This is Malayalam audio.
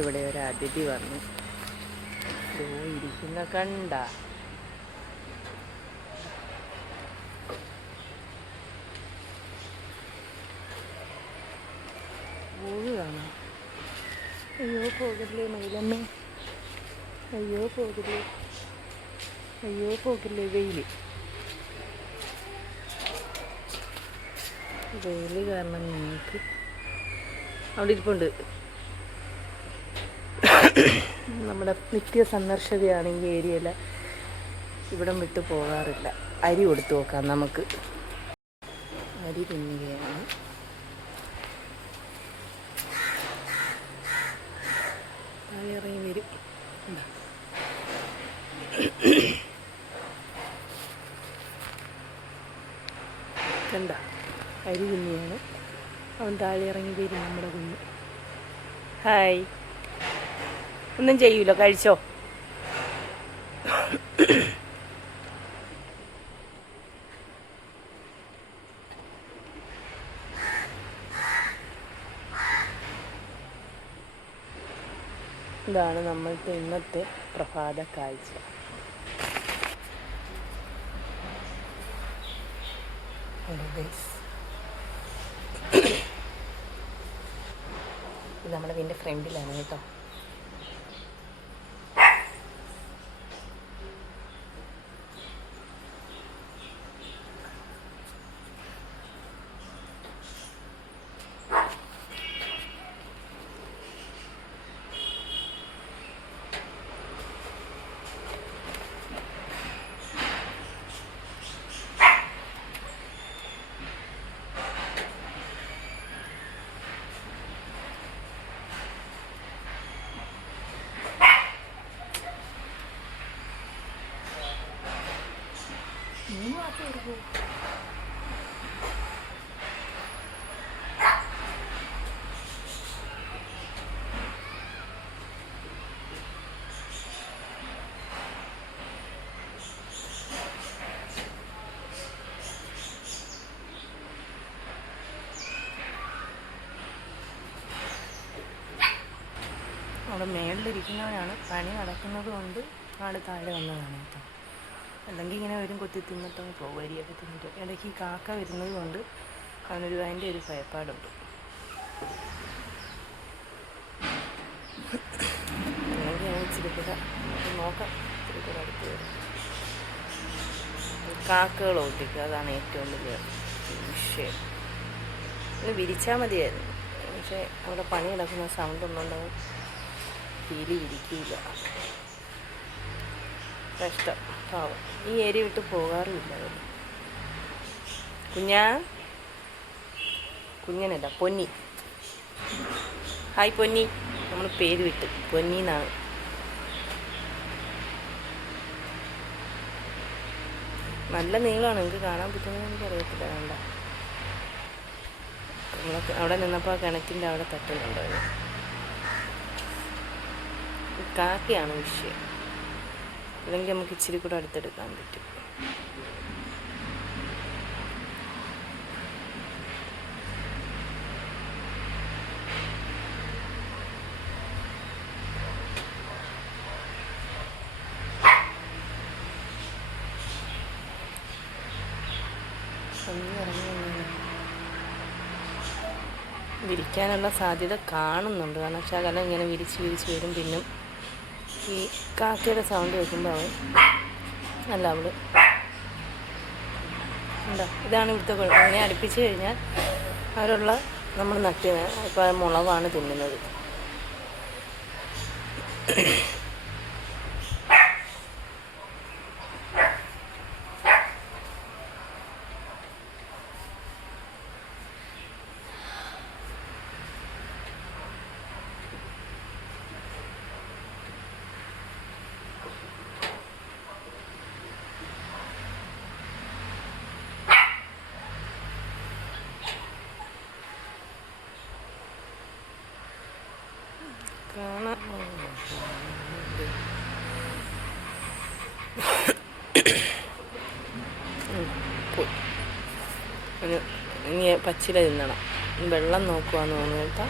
ഇവിടെ ഒരു അതിഥി വന്നു. ഇരിക്കുന്ന കണ്ട പോവുകയാണ്. അയ്യോ പോകില്ലേ മയിലമ്മേ, അയ്യോ പോകില്ലേ, അയ്യോ പോകില്ലേ. വെയിൽ കാരണം നിങ്ങൾക്ക് അവിടെ ഇരിപ്പുണ്ട്. നമ്മുടെ നിത്യ സന്ദർശകയാണ് ഈ ഏരിയയിൽ, ഇവിടം വിട്ട് പോകാറില്ല. അരി കൊടുത്തു നോക്കാം നമുക്ക്. അരി തിന്നുകയാണ്. ഇറങ്ങി വരും. കണ്ട അരി തിന്നുകയാണ്. അവൻ താഴെ ഇറങ്ങി വരും നമ്മുടെ കുഞ്ഞ്. ഹായ്, ഒന്നും ചെയ്യൂല, കഴിച്ചോ. ഇതാണ് നമ്മൾക്ക് ഇന്നത്തെ പ്രഭാത കാഴ്ച. ഇത് നമ്മുടെ വീടിൻ്റെ ഫ്രണ്ടിലാണ് കേട്ടോ. അവിടെ മേളിലിരിക്കുന്നവനാണ്, പണി നടക്കുന്നത് കൊണ്ട് ആൾ താഴെ വന്നതാണ് കേട്ടോ. അല്ലെങ്കിൽ ഇങ്ങനെ വരും, കൊത്തി തിന്നിട്ടങ്ങ് പോകും, അരിയൊക്കെ തിന്നിട്ട്. ഇടയ്ക്ക് ഈ കാക്ക വരുന്നത് കൊണ്ട് അതിൻ്റെ ഒരു ഭയപ്പാടുണ്ട്. അല്ലെങ്കിൽ ഞാൻ ഇച്ചിരി കൂടെ നോക്കാം, ഇച്ചിരി കൂടെ അടുത്ത് വരും. കാക്കകൾ ഓട്ടിക്കുക, അതാണ് ഏറ്റവും വലിയ വിഷയം. ഇത് വിരിച്ചാൽ മതിയായിരുന്നു, പക്ഷേ അവിടെ പണി നടക്കുന്ന സൗണ്ട് ഒന്നുണ്ടാവും, തീരെ ഇരിക്കില്ല. കഷ്ടം, പാവം. ഈ ഏരിയ വിട്ട് പോകാറുമില്ല അവർ. കുഞ്ഞനല്ല, പൊന്നി. ഹായ് പൊന്നി, നമ്മൾ പേര് വിട്ട് പൊന്നി എന്നാണ്. നല്ല നീളമാണ്, നിങ്ങൾക്ക് കാണാൻ പറ്റുന്നത് എനിക്കറിയത്തില്ല. വേണ്ട, നമ്മളൊക്കെ അവിടെ നിന്നപ്പോൾ ആ കിണറ്റിൻ്റെ അവിടെ തട്ടുന്നുണ്ടായിരുന്നു. കാക്കയാണ് വിഷയം, അല്ലെങ്കിൽ നമുക്ക് ഇച്ചിരി കൂടെ അടുത്തെടുക്കാൻ പറ്റും. വിരിക്കാനുള്ള സാധ്യത കാണുന്നുണ്ട്, കാരണം ശകലം ഇങ്ങനെ വിരിച്ച് വരും. പിന്നെ ഈ കാക്കയുടെ സൗണ്ട് കേൾക്കുമ്പോൾ അവൻ അല്ല അവള് ഉണ്ടോ. ഇതാണ് ഇവിടുത്തെ കുഴപ്പം. ഇങ്ങനെ അടുപ്പിച്ച് കഴിഞ്ഞാൽ അവരുള്ള നമ്മൾ നട്ട് ഇപ്പോൾ മുളവാണ് തിന്നുന്നത്. കാണാൻ ഇനി പച്ചില തിന്നണം. വെള്ളം നോക്കുവാന്ന് തോന്നുന്നു കേട്ടോ.